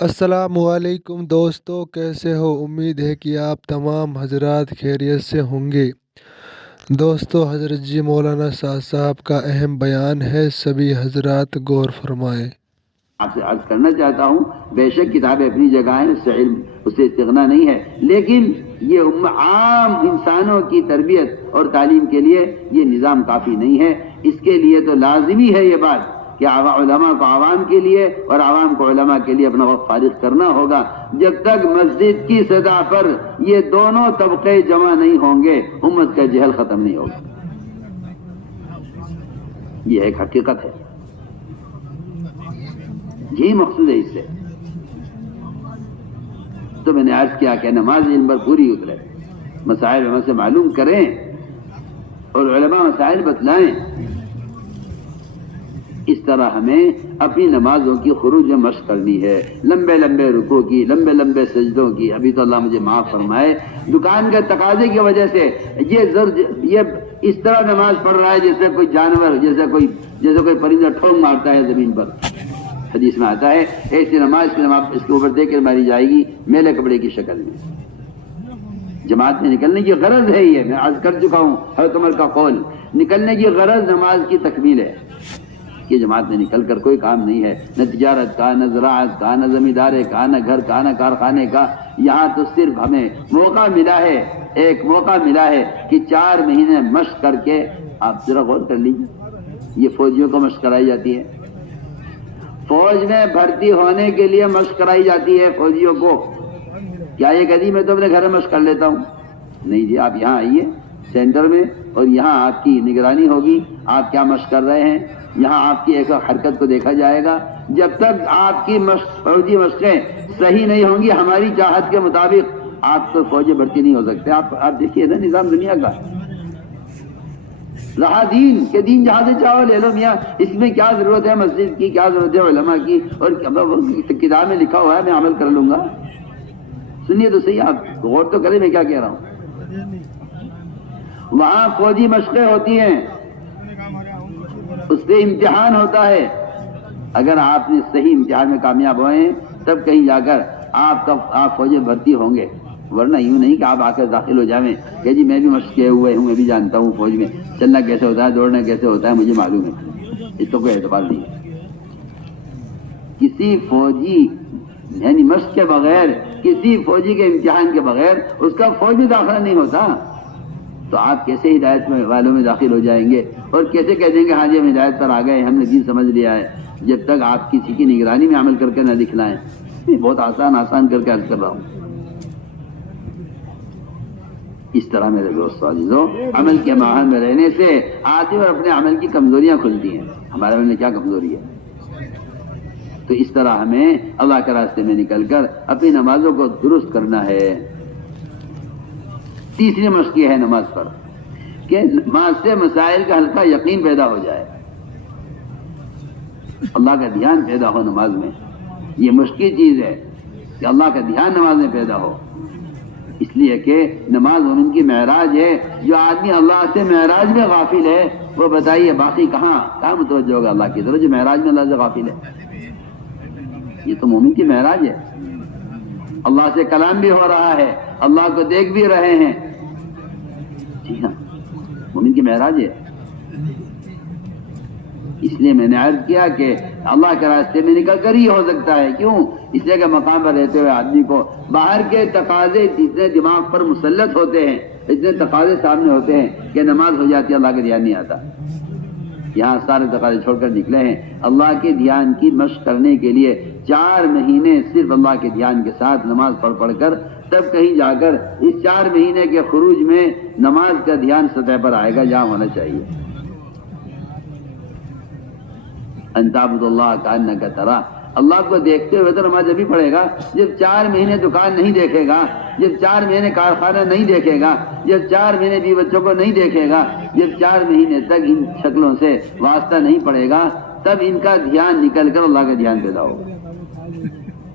السلام علیکم دوستو، کیسے ہو؟ امید ہے کہ آپ تمام حضرات خیریت سے ہوں گے۔ دوستو، حضرت جی مولانا سعد صاحب کا اہم بیان ہے، سبھی حضرات غور فرمائیں۔ آپ سے عرض کرنا چاہتا ہوں، بے شک کتابیں اپنی جگہ ہیں، اس سے علم اس سے استغنا نہیں ہے، لیکن یہ عام انسانوں کی تربیت اور تعلیم کے لیے یہ نظام کافی نہیں ہے۔ اس کے لیے تو لازمی ہے یہ بات کہ علماء کو عوام کے لیے اور عوام کو علماء کے لیے اپنا وقت فارغ کرنا ہوگا۔ جب تک مسجد کی سطح پر یہ دونوں طبقے جمع نہیں ہوں گے، امت کا جہل ختم نہیں ہوگا۔ یہ ایک حقیقت ہے، یہی مقصود ہے اس سے۔ تو میں نے عرض کیا کہ نماز علم پر پوری اترے، مسائل ہم سے معلوم کریں اور علماء مسائل بتلائیں۔ اس طرح ہمیں اپنی نمازوں کی خروج میں مشق کرنی ہے، لمبے لمبے رکوع کی، لمبے لمبے سجدوں کی۔ ابھی تو اللہ مجھے معاف فرمائے، دکان کے تقاضے کی وجہ سے یہ اس طرح نماز پڑھ رہا ہے جیسے کوئی جانور، جیسے کوئی پرندہ ٹھونگ مارتا ہے زمین پر۔ حدیث میں آتا ہے ایسی نماز اس کے اوپر دے کر ماری جائے گی میلے کپڑے کی شکل میں۔ جماعت میں نکلنے کی غرض ہے، یہ میں عرض کر چکا ہوں، حضرت عمر کا قول، نکلنے کی غرض نماز کی تکمیل ہے۔ کہ جماعت میں نکل کر کوئی کام نہیں ہے، نہ تجارت کا، نہ زراعت کا، نہ زمیندارے کا، نہ گھر کا، نہ کارخانے کا۔ یہاں تو صرف ہمیں موقع ملا ہے، ایک موقع ملا ہے کہ 4 مہینے مشق کر کے، آپ ذرا غور کر لیجیے، یہ فوجیوں کو مشق کرائی جاتی ہے، فوج میں بھرتی ہونے کے لیے مشق کرائی جاتی ہے فوجیوں کو۔ کیا یہ کہتی میں تو اپنے گھر میں مشق کر لیتا ہوں؟ نہیں جی، آپ یہاں آئیے سینٹر میں، اور یہاں آپ کی نگرانی ہوگی، آپ کیا مشق کر رہے ہیں، یہاں آپ کی ایک حرکت کو دیکھا جائے گا۔ جب تک آپ کی فوجی مشقیں صحیح نہیں ہوں گی ہماری چاہت کے مطابق، آپ تو فوجی بھرتی نہیں ہو سکتے۔ آپ دیکھیے نا نظام دنیا کا رہا دین کہ دین جہاں سے چاہو لے لو میاں، اس میں کیا ضرورت ہے مسجد کی، کیا ضرورت ہے علماء کی، اور کتاب میں لکھا ہوا ہے میں عمل کر لوں گا۔ سنیے تو صحیح، آپ غور تو کریں میں کیا کہہ رہا ہوں۔ وہاں فوجی مشقیں ہوتی ہیں، اس پہ امتحان ہوتا ہے۔ اگر آپ نے صحیح امتحان میں کامیاب ہوئے ہیں تب کہیں جا کر آپ فوجی بھرتی ہوں گے، ورنہ یوں نہیں کہ آپ آ کر داخل ہو جائیں کہ جی میں بھی مشق کیے ہوئے ہوں، میں بھی جانتا ہوں فوج میں چلنا کیسے ہوتا ہے، دوڑنا کیسے ہوتا ہے، مجھے معلوم ہے۔ اس کو کوئی اعتبار نہیں ہے۔ کسی فوجی یعنی مشق کے بغیر، کسی فوجی کے امتحان کے بغیر اس کا فوج میں داخلہ نہیں ہوتا۔ تو آپ کیسے ہدایت والوں میں داخل ہو جائیں گے اور کیسے کہہ دیں گے ہاں جی ہم ہدایت پر آ گئے، ہم نے دین سمجھ لیا ہے، جب تک آپ کسی کی نگرانی میں عمل کر کے نہ دکھلائیں۔ بہت آسان کر کے عرض کر رہا ہوں۔ اس طرح میرے دوست عزیزوں، عمل کے ماحول میں رہنے سے آدمی اور اپنے عمل کی کمزوریاں کھلتی ہیں۔ ہمارے عمل میں کیا کمزوری ہے؟ تو اس طرح ہمیں اللہ کے راستے میں نکل کر اپنی نمازوں کو درست کرنا ہے۔ تیسری مشق یہ ہے نماز پر کہ نماز سے مسائل کا ہلکا یقین پیدا ہو جائے، اللہ کا دھیان پیدا ہو نماز میں۔ یہ مشکل چیز ہے کہ اللہ کا دھیان نماز میں پیدا ہو، اس لیے کہ نماز ان کی معراج ہے۔ جو آدمی اللہ سے معراج میں غافل ہے وہ بتائیے باقی کہاں متوجہ ہوگا اللہ کی طرف، جو معراج میں اللہ سے غافل ہے۔ یہ تو مومن کی معراج ہے، اللہ سے کلام بھی ہو رہا ہے، اللہ کو دیکھ بھی رہے ہیں۔ جی ہاں، مومن کی معراج ہے۔ اس لیے میں نے عرض کیا کہ اللہ کے راستے میں نکل کر ہی ہو سکتا ہے۔ کیوں؟ اس لیے کہ مقام پر رہتے ہوئے آدمی کو باہر کے تقاضے جتنے دماغ پر مسلط ہوتے ہیں، اتنے تقاضے سامنے ہوتے ہیں کہ نماز ہو جاتی ہے، اللہ کا دھیان نہیں آتا۔ یہاں سارے تقاضے چھوڑ کر نکلے ہیں اللہ کے دھیان کی مشق کرنے کے لیے۔ 4 مہینے صرف اللہ کے دھیان کے ساتھ نماز پڑھ کر، تب کہیں جا کر اس 4 مہینے کے خروج میں نماز کا دھیان سطح پر آئے گا جہاں ہونا چاہیے۔ ان تعبد اللہ کأنک تراہ، اللہ کو دیکھتے ہوئے تو نماز ابھی پڑھے گا۔ جب 4 مہینے دکان نہیں دیکھے گا، جب 4 مہینے کارخانہ نہیں دیکھے گا، جب 4 مہینے بیوی بچوں کو نہیں دیکھے گا، جب 4 مہینے تک ان شکلوں سے واسطہ نہیں پڑے گا، تب ان کا دھیان نکل کر اللہ کا دھیان پیدا ہوگا۔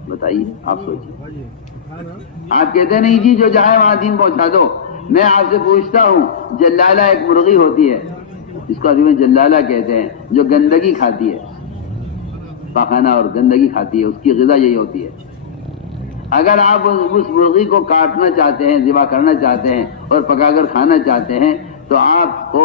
بتائیے، آپ سوچیے۔ آپ کہتے نہیں جی جو چاہے وہاں دین پہنچا دو۔ میں آپ سے پوچھتا ہوں، جلالہ ایک مرغی ہوتی ہے جس کو عربی میں جلالہ کہتے ہیں، جو گندگی کھاتی ہے، پاخانہ اور گندگی کھاتی ہے، اس کی غذا یہی ہوتی ہے۔ اگر آپ اس مرغی کو کاٹنا چاہتے ہیں، ذبح کرنا چاہتے ہیں اور پکا کر کھانا چاہتے ہیں تو آپ کو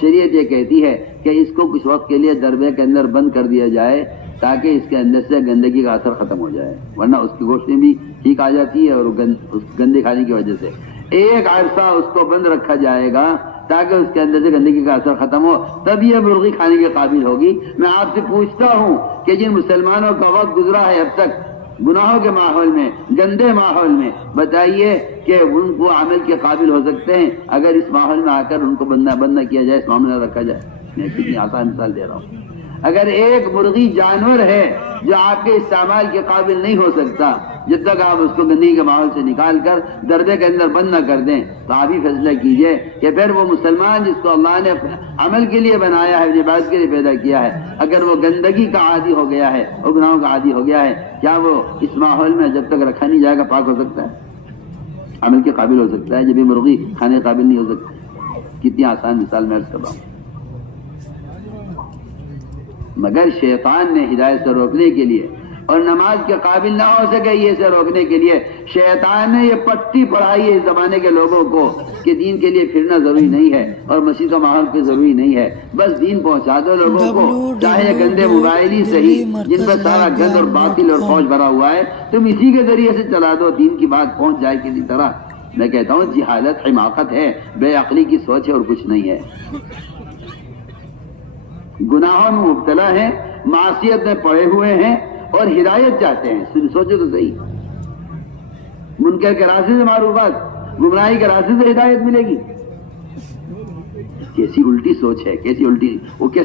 شریعت یہ کہتی ہے کہ اس کو کچھ وقت کے لیے دربے کے اندر بند کر دیا جائے تاکہ اس کے اندر سے گندگی کا اثر ختم ہو جائے، ورنہ اس کی گوشت بھی ٹھیک آ جاتی ہے اور اس گندے کھانے کی وجہ سے ایک عرصہ اس کو بند رکھا جائے گا تاکہ اس کے اندر سے گندگی کا اثر ختم ہو، تب یہ مرغی کھانے کے قابل ہوگی۔ میں آپ سے پوچھتا ہوں کہ جن مسلمانوں کا وقت گزرا ہے اب تک گناہوں کے ماحول میں، گندے ماحول میں، بتائیے کہ ان کو عمل کے قابل ہو سکتے ہیں اگر اس ماحول میں آ کر ان کو بند نہ کیا جائے، اس معاملے میں رکھا جائے؟ میں کتنی آسان مثال دے رہا ہوں۔ اگر ایک مرغی جانور ہے جو آپ کے استعمال کے قابل نہیں ہو سکتا جب تک آپ اس کو گندگی کے ماحول سے نکال کر دردے کے اندر بند نہ کر دیں، تو آپ ہی فیصلہ کیجئے کہ پھر وہ مسلمان جس کو اللہ نے عمل کے لیے بنایا ہے، عبادت کے لیے پیدا کیا ہے، اگر وہ گندگی کا عادی ہو گیا ہے اور گناہوں کا عادی ہو گیا ہے، کیا وہ اس ماحول میں جب تک رکھا نہیں جائے گا پاک ہو سکتا ہے، عمل کے قابل ہو سکتا ہے؟ جب یہ مرغی کھانے کے قابل نہیں ہو سکتی۔ کتنی آسان مثال میں عرض کر رہا ہوں۔ مگر شیطان نے ہدایت سے روکنے کے لیے اور نماز کے قابل نہ ہو سکے یہ سے روکنے کے لیے شیطان نے یہ پٹی پڑھائی ہے اس زمانے کے لوگوں کو کہ دین کے لیے پھرنا ضروری نہیں ہے اور مسجد کا ماحول پہ ضروری نہیں ہے، بس دین پہنچا دو لوگوں کو، چاہے گندے موبائل ہی صحیح جن پر سارا گند اور باطل اور فوج بھرا ہوا ہے، تم اسی کے ذریعے سے چلا دو، دین کی بات پہنچ جائے کسی طرح۔ میں کہتا ہوں جہالت حماقت ہے، بے عقلی کی سوچ ہے اور کچھ نہیں ہے۔ گناہوں میں مبتلا ہیں، معصیت میں پڑے ہوئے ہیں اور ہدایت چاہتے ہیں، سوچو تو صحیح، منکر کے راستے سے معروفات، گمراہی کے راستے سے ہدایت ملے گی؟ کیسی الٹی سوچ ہے، کیسے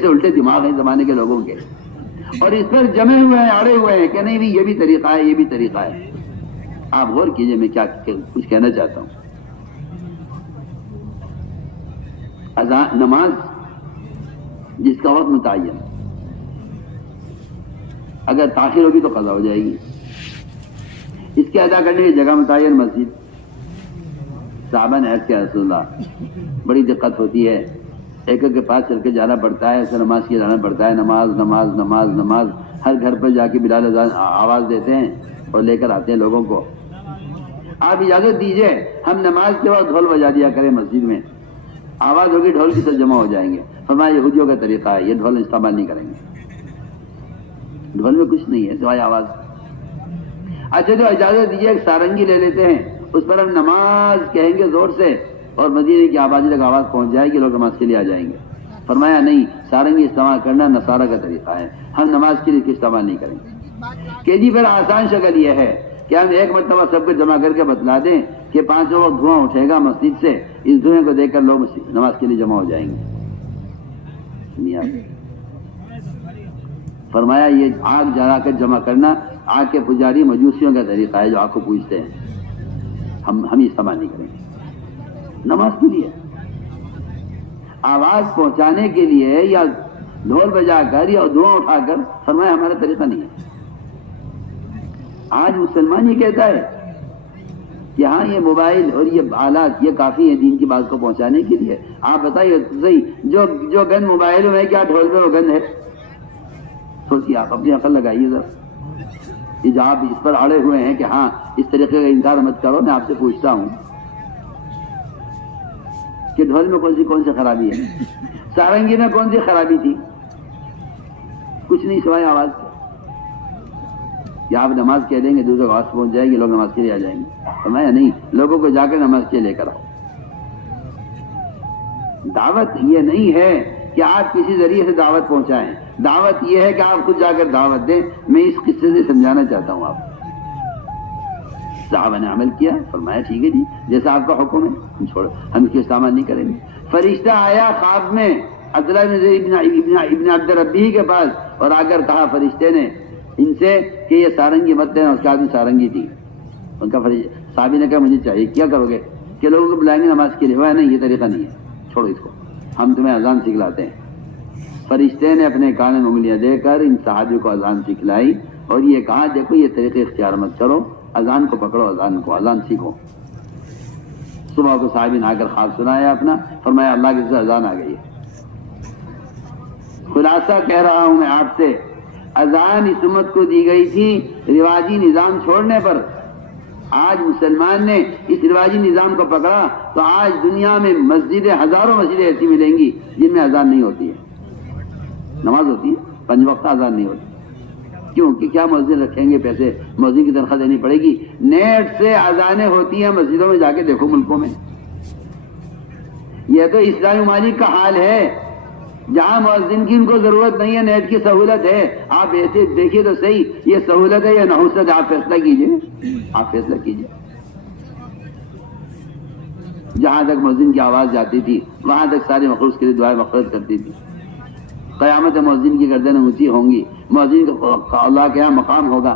الٹے دماغ ہیں زمانے کے لوگوں کے، اور اس پر جمے ہوئے ہیں، اڑے ہوئے ہیں کہ نہیں بھی یہ بھی طریقہ ہے، یہ بھی طریقہ ہے۔ آپ غور کیجئے میں کیا کچھ کہنا چاہتا ہوں۔ نماز جس کا وقت متعین، اگر تاخیر ہوگی تو قضا ہو جائے گی، اس کے ادا کرنے کی جگہ متعین مسجد۔ صحابہ نے عرض کیا رسول اللہ بڑی دقت ہوتی ہے، ایک کے پاس چل کے جانا پڑتا ہے، اسے نماز کے جانا پڑتا ہے، نماز نماز نماز نماز، ہر گھر پر جا کے بلال اذان آواز دیتے ہیں اور لے کر آتے ہیں لوگوں کو۔ آپ اجازت دیجئے ہم نماز کے وقت ڈھول بجا دیا کریں مسجد میں، آواز ہوگی ڈھول کی سب جمع ہو جائیں گے۔ فرمایا یہودیوں کا طریقہ ہے، یہ ڈھول استعمال نہیں کریں گے، ڈھول میں کچھ نہیں ہے سوائے آواز۔ اچھا جو اجازت دیجیے ایک سارنگی لے لیتے ہیں، اس پر ہم نماز کہیں گے زور سے اور مدینے کی آبادی تک آواز پہنچ جائے گی، لوگ نماز کے لیے آ جائیں گے۔ فرمایا نہیں، سارنگی استعمال کرنا نصارہ کا طریقہ ہے، ہم نماز کے لیے استعمال نہیں کریں گے۔ کہ جی پھر آسان شکل یہ ہے کہ ہم ایک مرتبہ سب کو جمع کر کے بتلا دیں کہ 5 وقت دھواں اٹھے گا مسجد سے، اس دھوئیں کو دیکھ کر لوگ نماز کے لیے جمع ہو جائیں گے۔ فرمایا یہ آگ جلا کر جمع کرنا آگ کے پجاری مجوسیوں کا طریقہ ہے جو آگ کو پوجتے ہیں، ہم استعمال نہیں کریں گے نماز کے لیے۔ آواز پہنچانے کے لیے یا ڈھول بجا کر یا دھواں اٹھا کر، فرمایا ہمارا طریقہ نہیں ہے۔ آج مسلمان یہ کہتا ہے کہ ہاں یہ موبائل اور یہ آلات یہ کافی ہیں دین کی بات کو پہنچانے کے لیے۔ آپ بتائیے صحیح، جو گند موبائل میں کیا ڈھول میں وہ گند ہے؟ سوچیے، آپ اپنی عقل لگائیے ذرا۔ یہ جو آپ اس پر اڑے ہوئے ہیں کہ ہاں اس طریقے کا انکار مت کرو، میں آپ سے پوچھتا ہوں کہ ڈھول میں کون سی خرابی ہے؟ سارنگی میں کون سی خرابی تھی؟ کچھ نہیں سوائے آواز کے۔ یا آپ نماز کہہ دیں گے دوسرے آواز پہنچ جائے گی، لوگ نماز کے لیے آ جائیں گے۔ فرمایا نہیں، لوگوں کو جا کر نماز کے لے کر آؤ۔ دعوت یہ نہیں ہے کہ آپ کسی ذریعے سے دعوت پہنچائیں، دعوت یہ ہے کہ آپ خود جا کر دعوت دیں۔ میں اس قصے سے سمجھانا چاہتا ہوں آپ۔ صحابہ نے عمل کیا، فرمایا ٹھیک ہے جی، جیسا آپ کا حکم ہے ہم اس کے استعمال نہیں کریں گے۔ فرشتہ آیا خواب میں عبداللہ ابن عبد ربی کے پاس اور آ کر کہا فرشتے نے ان سے کہ یہ سارنگی مت دینا، اس کے آدمی سارنگی تھی۔ ان کا صحابی نے کہا مجھے چاہیے، کیا کرو گے؟ کہ لوگوں کو بلائیں گے نماز کے لیے؟ ہوا نہیں، یہ طریقہ نہیں ہے، چھوڑو اس کو، ہم تمہیں اذان سکھلاتے ہیں۔ فرشتے نے اپنے کان میں انگلیاں دے کر ان صحابی کو اذان سکھلائی اور یہ کہا دیکھو یہ طریقے اختیار مت کرو، اذان کو پکڑو، اذان سیکھو۔ صبح کو صحابی نے آ کر خواب سنایا اپنا، فرمایا اللہ کی سے اذان آ گئی ہے۔ خلاصہ کہہ رہا ہوں میں آپ سے، اذان اس امت کو دی گئی تھی رواجی نظام چھوڑنے پر آج مسلمان نے اس رواجی نظام کو پکڑا تو آج دنیا میں ہزاروں مسجدیں ایسی ملیں گی جن میں اذان نہیں ہوتی ہے، نماز ہوتی ہے 5 وقت اذان نہیں ہوتی. کیوں کہ کیا مؤذن رکھیں گے پیسے، مؤذن کی تنخواہ دینی پڑے گی. نیٹ سے اذانیں ہوتی ہیں مسجدوں میں، جا کے دیکھو ملکوں میں. یہ تو اسلامی ممالک کا حال ہے جہاں مؤذن کی ان کو ضرورت نہیں ہے، نیٹ کی سہولت ہے. آپ ایسے دیکھیے تو صحیح، یہ سہولت ہے یا نحوست ہے؟ آپ فیصلہ کیجئے، آپ فیصلہ کیجئے. جہاں تک مؤذن کی آواز جاتی تھی وہاں تک سارے مخلوق کے لیے دعائیں مغفرت کرتی تھی. قیامت مؤذن کی گردنیں اونچی ہوں گی، مؤذن کا اللہ کے یہاں مقام ہوگا.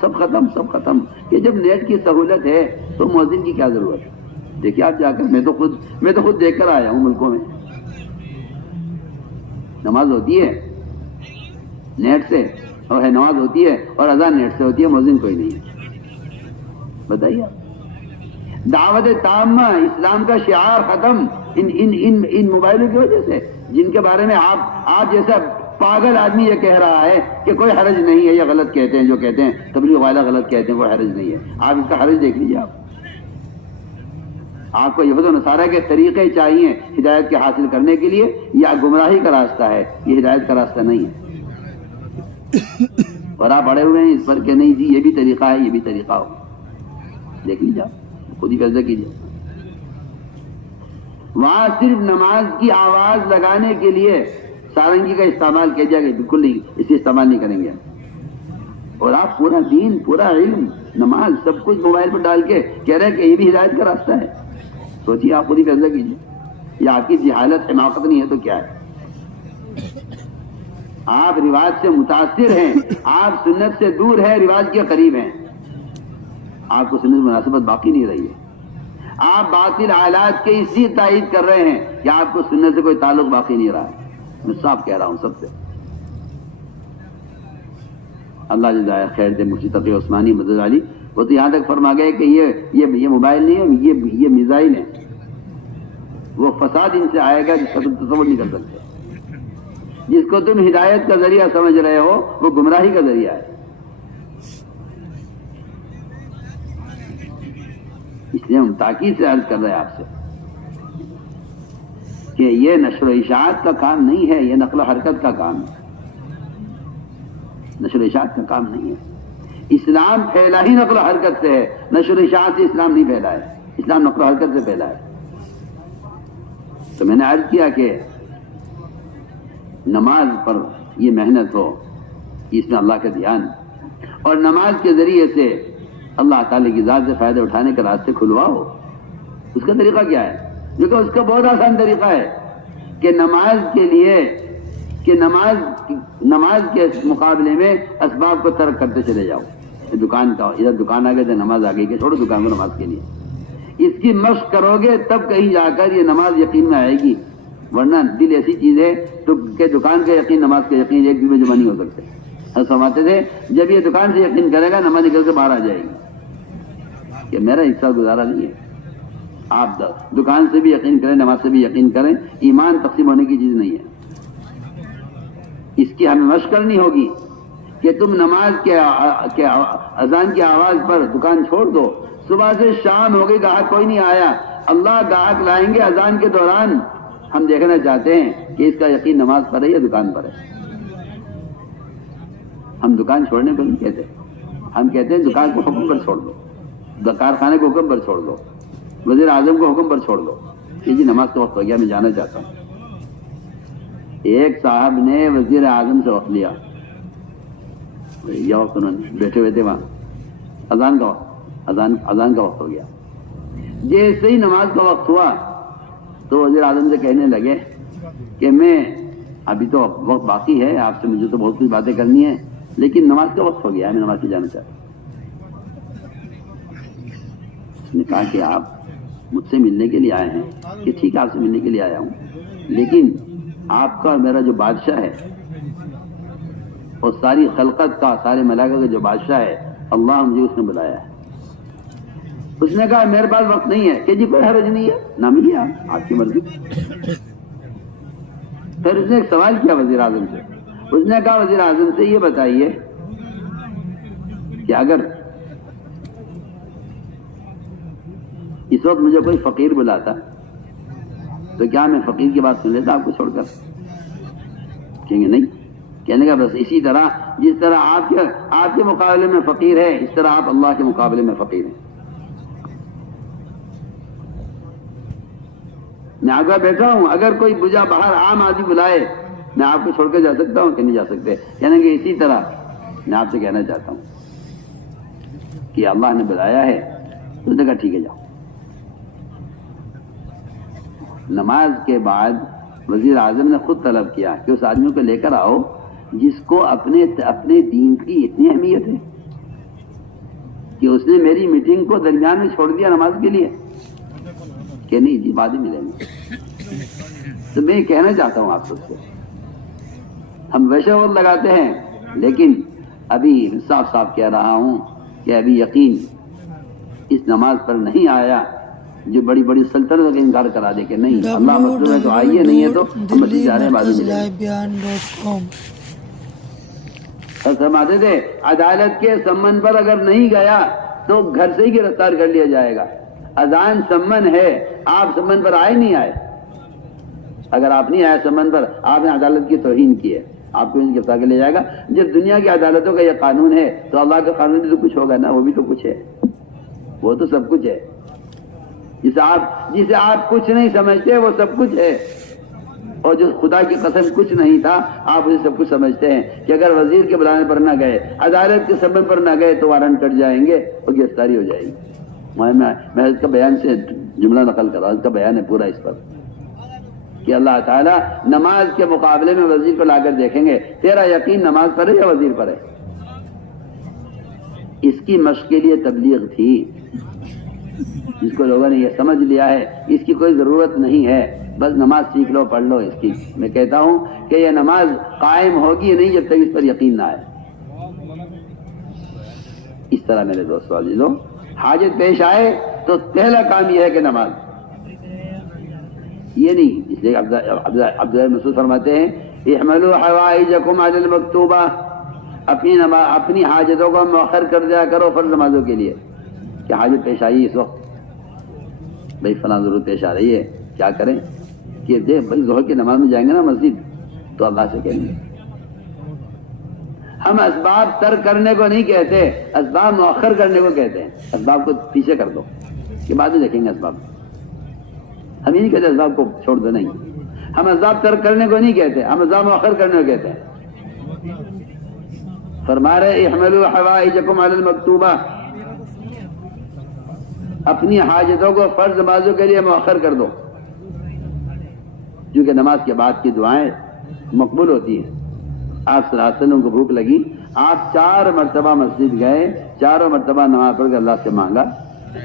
سب ختم، سب ختم. کہ جب نیٹ کی سہولت ہے تو مؤذن کی کیا ضرورت ہے؟ دیکھیے آپ جا کر، میں تو خود دیکھ کر آیا ہوں ملکوں میں. نماز ہوتی ہے نیٹ سے، اور نماز ہوتی ہے اور اذان نیٹ سے ہوتی ہے، مؤذن کوئی نہیں ہے. بتائیے آپ. دعوت تامہ، اسلام کا شعار ختم ان موبائلوں کی وجہ سے، جن کے بارے میں آپ جیسا پاگل آدمی یہ کہہ رہا ہے کہ کوئی حرج نہیں ہے. یہ غلط کہتے ہیں، جو کہتے ہیں تبلیغ والا غلط کہتے ہیں، وہ حرج نہیں ہے. آپ اس کا حرج دیکھ لیجیے. آپ کو یہود و نصارہ کے طریقے چاہیے ہدایت کے حاصل کرنے کے لیے، یا گمراہی کا راستہ ہے، یہ ہدایت کا راستہ نہیں ہے. اور آپ اڑے ہوئے ہیں اس پر کہ نہیں جی یہ بھی طریقہ ہے، یہ بھی طریقہ ہو. دیکھ لیجیے، خود ہی فیصلہ کیجیے. وہاں صرف نماز کی آواز لگانے کے لیے سارنگی کا استعمال کیا جائے گا، بالکل نہیں، اسے استعمال نہیں کریں گے. اور آپ پورا دین، پورا علم، نماز، سب کچھ موبائل پر ڈال کے کہہ رہے ہیں کہ یہ بھی ہدایت کا راستہ ہے. سوچیے، آپ خود ہی فیصلہ کیجیے. یہ آپ کی جہالت، حماقت نہیں ہے تو کیا ہے؟ آپ رواج سے متاثر ہیں، آپ سنت سے دور ہیں، رواج کے قریب ہیں. آپ کو سنت مناسبت باقی نہیں رہی ہے. آپ باطل آلات کے اس لیے تائید کر رہے ہیں کہ آپ کو سنت سے کوئی تعلق باقی نہیں رہا ہے. میں صاف کہہ رہا ہوں سب سے. اللہ جزائے خیر دے مفتی تقی عثمانی مدد علی، وہ تو یہاں تک فرما گئے کہ یہ موبائل نہیں ہے، یہ میزائل ہے. وہ فساد ان سے آئے گا جس کا تم تصور نہیں کر سکتے. جس کو تم ہدایت کا ذریعہ سمجھ رہے ہو وہ گمراہی کا ذریعہ ہے. اس لیے ہم تاکید سے عرض کر رہے ہیں آپ سے کہ یہ نشر و اشاعت کا کام نہیں ہے، یہ نقل و حرکت کا کام ہے. نشر و اشاعت کا کام نہیں ہے. اسلام پھیلا ہی نقل و حرکت سے ہے، نشر و اشاعت سے اسلام نہیں پھیلا ہے. اسلام نقل و حرکت سے پھیلا ہے. تو میں نے عرض کیا کہ نماز پر یہ محنت ہو، اس میں اللہ کا دھیان، اور نماز کے ذریعے سے اللہ تعالی کی ذات سے فائدہ اٹھانے کا راستے کھلواؤ. اس کا طریقہ کیا ہے؟ کیونکہ اس کا بہت آسان طریقہ ہے کہ نماز کے لیے، کہ نماز کے مقابلے میں اسباب کو ترک کرتے چلے جاؤ. دکان کا ادھر دکان آ گئے تو نماز آ گئی کہ چھوڑو دکان کو نماز کے لیے. اس کی مشق کرو گے تب کہیں جا کر یہ نماز یقین میں آئے گی. ورنہ دل ایسی چیز ہے کہ دکان کا یقین، نماز کا یقین ایک دن میں جمع نہیں ہو سکتے. فرماتے تھے جب یہ دکان سے یقین کرے گا نماز نکل کے باہر آ جائے گی کہ میرا حصہ گزارا نہیں ہے. آپ دکان سے بھی یقین کریں، نماز سے بھی یقین کریں. ایمان تقسیم ہونے کی چیز نہیں ہے. اس کی ہمیں مشق کرنی ہوگی کہ تم نماز کے اذان کی آواز پر دکان چھوڑ دو. صبح سے شام ہو گئی، گاہک کوئی نہیں آیا. اللہ گاہک لائیں گے اذان کے دوران. ہم دیکھنا چاہتے ہیں کہ اس کا یقین نماز پر ہے یا دکان پر ہے. ہم دکان چھوڑنے کو نہیں کہتے، ہم کہتے ہیں دکان کو حکم پر چھوڑ دو، کارخانے کو حکم پر چھوڑ دو، وزیر اعظم کو حکم پر چھوڑ دو کہ جی نماز کا وقت ہو گیا، میں جانا چاہتا ہوں. ایک صاحب نے وزیر اعظم سے وقت لیا، یہ وقت انہوں نے بیٹھے ہوئے تھے وہاں، اذان کا وقت ہو گیا. جیسے ہی نماز کا وقت ہوا تو وزیر اعظم سے کہنے لگے کہ میں ابھی تو وقت باقی ہے، آپ سے مجھے تو بہت کچھ باتیں کرنی ہے، لیکن نماز کا وقت ہو گیا ہے، میں نماز سے جانا چاہتا ہوں. اس نے کہا کہ آپ مجھ سے ملنے کے لیے آئے ہیں کہ ٹھیک ہے آپ سے ملنے کے لیے آیا ہوں، لیکن آپ کا اور میرا جو بادشاہ ہے اور ساری خلقت کا، سارے ملائکہ کا جو بادشاہ ہے اللہ، مجھے اس نے بلایا ہے. اس نے کہا میرے پاس وقت نہیں ہے. کہ جی کوئی حرج نہیں ہے، نہ ملیے آپ کی مرضی. پھر اس نے ایک سوال کیا وزیر اعظم سے. اس نے کہا وزیر اعظم سے یہ بتائیے کہ اگر اس وقت مجھے کوئی فقیر بلاتا تو کیا میں فقیر کی بات سن لیتا آپ کو چھوڑ کر؟ کہیں گے نہیں. کہنے کا بس اسی طرح جس طرح آپ کے مقابلے میں فقیر ہے، اس طرح آپ اللہ کے مقابلے میں فقیر ہیں. میں آگے بیٹھا ہوں، اگر کوئی بجا باہر عام آدمی بلائے میں آپ کو چھوڑ کے جا سکتا ہوں کہ نہیں جا سکتے؟ کہنے کہ اسی طرح میں آپ سے کہنا چاہتا ہوں کہ اللہ نے بلایا ہے. اس نے کہا ٹھیک ہے جاؤ. نماز کے بعد وزیر اعظم نے خود طلب کیا کہ اس آدمی کو لے کر آؤ جس کو اپنے دین کی اتنی اہمیت ہے کہ اس نے میری میٹنگ کو درمیان میں چھوڑ دیا نماز کے لیے. کہ نہیں جی بعد میں ملیں گے. تو میں کہنا چاہتا ہوں آپ سے، ہم ویسے اور لگاتے ہیں، لیکن ابھی صاف صاف کہہ رہا ہوں کہ ابھی یقین اس نماز پر نہیں آیا جو بڑی بڑی سلطنتوں کا انکار کرا دے کہ نہیں اللہ مطلوب ہے تو آئیے، نہیں ہے تو ہم مسجد جا رہے ہیں، بعد میں ملیں گے. فرماتے تھے عدالت کے سمن پر اگر نہیں گیا تو گھر سے ہی گرفتار کر لیا جائے گا. اذان سمن ہے، آپ سمن پر آئے نہیں آئے. اگر آپ نہیں آئے سمن پر، آپ نے عدالت کی توہین کی ہے، آپ کو گرفتار کر لیا جائے گا. جب دنیا کی عدالتوں کا یہ قانون ہے تو اللہ کا قانون بھی تو کچھ ہوگا نا، وہ بھی تو کچھ ہے، وہ تو سب کچھ ہے. جسے آپ کچھ نہیں سمجھتے وہ سب کچھ ہے، اور جو خدا کی قسم کچھ نہیں تھا آپ اسے سب کچھ سمجھتے ہیں کہ اگر وزیر کے بلانے پر نہ گئے، عدالت کے سبب پر نہ گئے تو وارنٹ کٹ جائیں گے اور گرفتاری ہو جائے گی. میں اس کا بیان سے جملہ نقل کر رہا ہوں، اس کا بیان ہے پورا اس پر کہ اللہ تعالیٰ نماز کے مقابلے میں وزیر کو لا کر دیکھیں گے تیرا یقین نماز پر ہے یا وزیر پر ہے. اس کی مشق کے لیے تبلیغ تھی، جس کو لوگوں نے یہ سمجھ لیا ہے اس کی کوئی ضرورت نہیں ہے، بس نماز سیکھ لو پڑھ لو اس کی. میں کہتا ہوں کہ یہ نماز قائم ہوگی نہیں جب تک اس پر یقین نہ آئے. اس طرح میرے دوستو عزیزو، حاجت پیش آئے تو پہلا کام یہ ہے کہ نماز، یہ نہیں. اس لیے عبداللہ مسعود فرماتے ہیں احملوا حوائجکم علی المکتوبہ، اپنی حاجتوں کو مؤخر کر دیا کرو فرض نمازوں کے لیے. کیا حاجت پیش آئی اس وقت، بھائی فلاں ضرورت پیش آ رہی ہے، کیا کریں؟ کہ دیکھ بھائی ظہر کی نماز میں جائیں گے نا مسجد تو اللہ سے کہیں گے. ہم اسباب ترک کرنے کو نہیں کہتے، اسباب مؤخر کرنے کو کہتے ہیں. اسباب کو پیچھے کر دو کہ بعد میں دیکھیں گے اسباب. ہم یہ نہیں کہتے اسباب کو چھوڑ دو، نہیں. ہم اسباب ترک کرنے کو نہیں کہتے، ہم اسباب مؤخر کرنے کو کہتے ہیں. فرما رہے احملوا حوائجکم علی المکتوبہ، اپنی حاجتوں کو فرض نمازوں کے لیے مؤخر کر دو، کیونکہ نماز کے بعد کی دعائیں مقبول ہوتی ہیں. آپ صلی اللہ علیہ وسلم کو بھوک لگی، آپ 4 مرتبہ مسجد گئے، 4 مرتبہ نماز پڑھ کے اللہ سے مانگا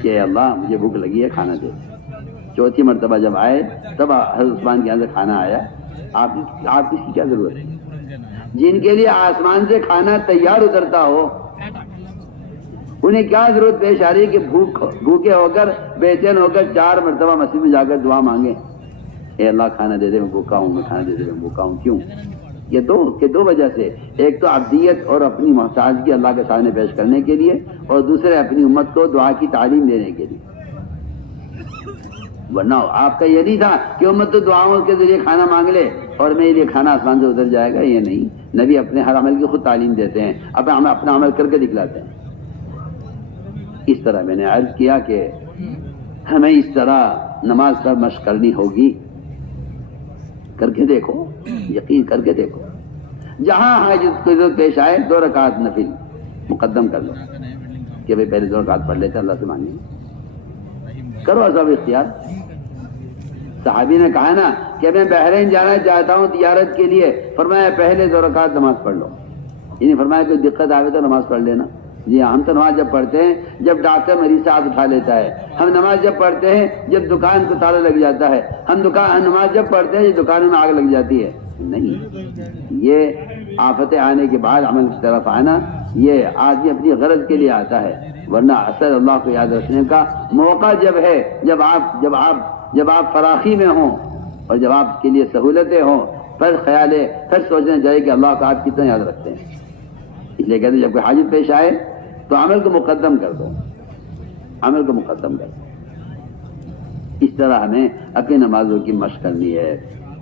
کہ اللہ مجھے بھوک لگی ہے کھانا دے. 4تھی مرتبہ جب آئے تب حضرت عثمان کے یہاں سے کھانا آیا. آپ کی کیا ضرورت ہے؟ جن کے لیے آسمان سے کھانا تیار اترتا ہو انہیں کیا ضرورت پیش آ رہی ہے کہ بھوکے ہو کر بے چین ہو کر 4 مرتبہ مسجد میں جا کر دعا مانگے اے اللہ کھانا دے دے میں بھوکا ہوں، میں کھانا دے دے میں بھوکا ہوں. کیوں؟ یہ دو وجہ سے، ایک تو عبدیت اور اپنی محتاجگی اللہ کے سامنے پیش کرنے کے لیے، اور دوسرے اپنی امت کو دعا کی تعلیم دینے کے لیے. ورنہ آپ کا یہ نہیں تھا کہ امت تو دعاؤں کے ذریعے کھانا مانگ لے اور میرے لیے کھانا آسمان سے اتر جائے گا. یہ نہیں، نبی اپنے ہر عمل کی خود تعلیم دیتے ہیں، اپنا عمل کر کے دکھلاتے ہیں. اس طرح میں نے عرض کیا کہ ہمیں اس طرح نماز پر مشق کرنی ہوگی. کر کے دیکھو، یقین کر کے دیکھو. جہاں حاجت کو ضرورت پیش آئے 2 رکعت نفل مقدم کر لو کہ بھائی پہلے 2 رکعت پڑھ لیتے اللہ سے مانگیں. کرو اسباب اختیار. صحابی نے کہا نا کہ میں بحرین جانا چاہتا ہوں تجارت کے لیے، فرمایا پہلے 2 رکعت نماز پڑھ لو. یعنی فرمایا کوئی دقت آئے تو نماز پڑھ لینا. جی ہم تو نماز جب پڑھتے ہیں جب ڈاکٹر مریض سے ہاتھ اٹھا لیتا ہے، ہم نماز جب پڑھتے ہیں جب دکان کو تالا لگ جاتا ہے، ہم نماز جب پڑھتے ہیں جب دکان میں آگ لگ جاتی ہے. نہیں، یہ آفت آنے کے بعد عمل کی طرف آنا، یہ آدمی اپنی غرض کے لیے آتا ہے. ورنہ اصل اللہ کو یاد رکھنے کا موقع جب ہے جب آپ فراخی میں ہوں اور جب آپ کے لیے سہولتیں ہوں، پھر خیال ہے، پھر سوچنا چاہیے کہ اللہ کا آپ کتنا یاد رکھتے ہیں. اس لیے کہتے ہیں جب کوئی حاجت پیش آئے تو عمل کو مقدم کر دو، عمل کو مقدم کر دو. اس طرح ہمیں اپنی نمازوں کی مشق کرنی ہے.